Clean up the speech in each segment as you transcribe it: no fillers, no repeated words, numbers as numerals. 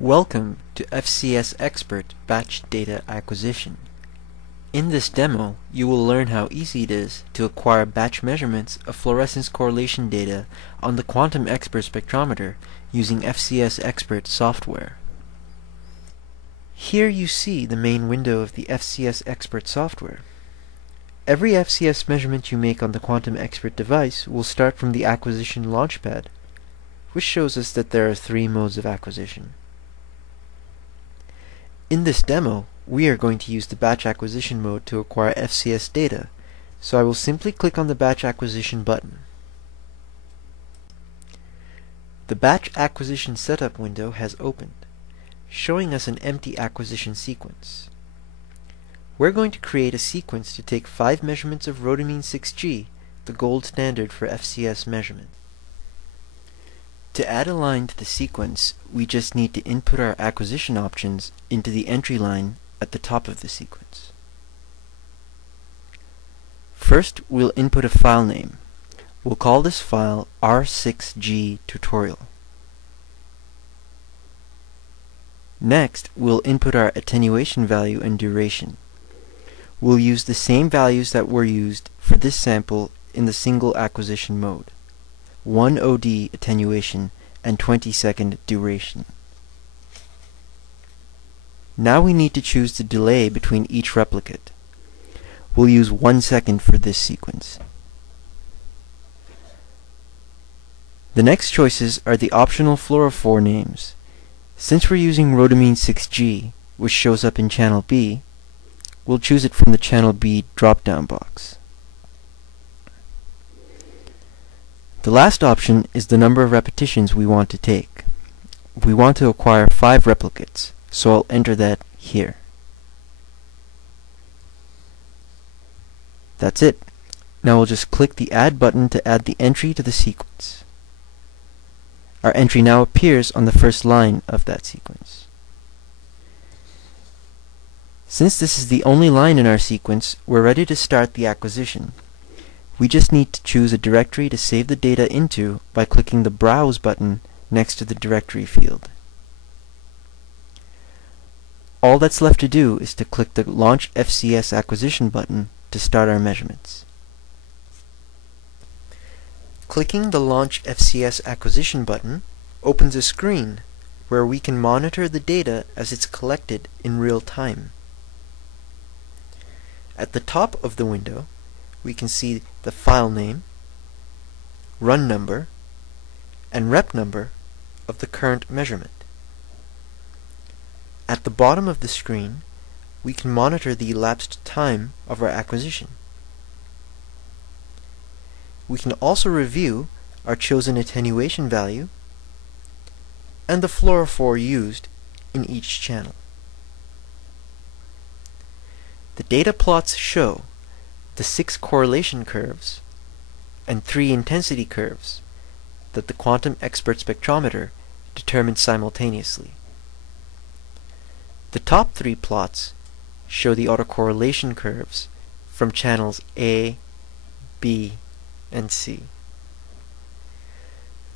Welcome to FCS Expert Batch Data Acquisition. In this demo, you will learn how easy it is to acquire batch measurements of fluorescence correlation data on the QuantumXpert spectrometer using FCS Expert software. Here you see the main window of the FCS Expert software. Every FCS measurement you make on the QuantumXpert device will start from the acquisition launchpad, which shows us that there are three modes of acquisition. In this demo, we are going to use the batch acquisition mode to acquire FCS data, so I will simply click on the batch acquisition button. The batch acquisition setup window has opened, showing us an empty acquisition sequence. We're going to create a sequence to take 5 measurements of rhodamine 6G, the gold standard for FCS measurement. To add a line to the sequence, we just need to input our acquisition options into the entry line at the top of the sequence. First, we'll input a file name. We'll call this file R6G tutorial. Next, we'll input our attenuation value and duration. We'll use the same values that were used for this sample in the single acquisition mode: 1 OD attenuation and 20-second duration. Now we need to choose the delay between each replicate. We'll use 1 second for this sequence. The next choices are the optional fluorophore names. Since we're using rhodamine 6G, which shows up in channel B, we'll choose it from the channel B drop-down box. The last option is the number of repetitions we want to take. We want to acquire 5 replicates, so I'll enter that here. That's it. Now we'll just click the Add button to add the entry to the sequence. Our entry now appears on the first line of that sequence. Since this is the only line in our sequence, we're ready to start the acquisition. We just need to choose a directory to save the data into by clicking the Browse button next to the directory field. All that's left to do is to click the Launch FCS Acquisition button to start our measurements. Clicking the Launch FCS Acquisition button opens a screen where we can monitor the data as it's collected in real time. At the top of the window, we can see the file name, run number, and rep number of the current measurement. At the bottom of the screen, we can monitor the elapsed time of our acquisition. We can also review our chosen attenuation value and the fluorophore used in each channel. The data plots show the 6 correlation curves and 3 intensity curves that the QuantumXpert spectrometer determined simultaneously. The top 3 plots show the autocorrelation curves from channels A, B, and C.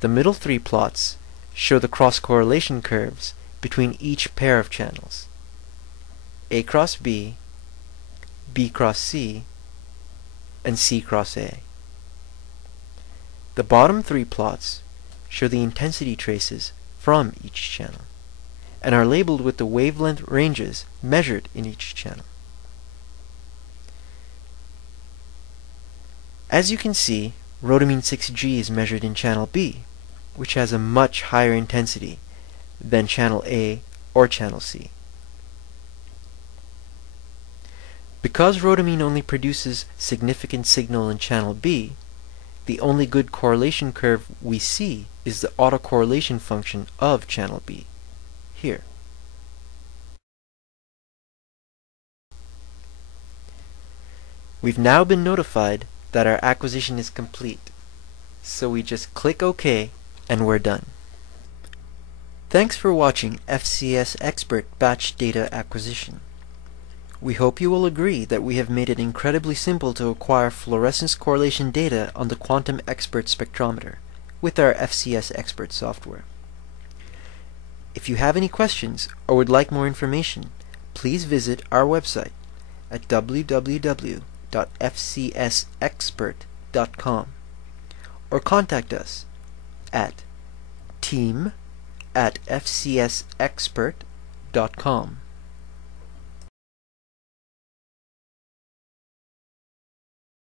The middle 3 plots show the cross-correlation curves between each pair of channels: A cross B, B cross C, and C cross A. The bottom 3 plots show the intensity traces from each channel and are labeled with the wavelength ranges measured in each channel. As you can see, rhodamine 6G is measured in channel B, which has a much higher intensity than channel A or channel C. Because rhodamine only produces significant signal in channel B, the only good correlation curve we see is the autocorrelation function of channel B, here. We've now been notified that our acquisition is complete, so we just click OK and we're done. Thanks for watching FCS Expert Batch Data Acquisition. We hope you will agree that we have made it incredibly simple to acquire fluorescence correlation data on the QuantumXpert spectrometer with our FCS Expert software. If If you have any questions or would like more information, please visit our website at www.fcsexpert.com or contact us at team@fcsexpert.com.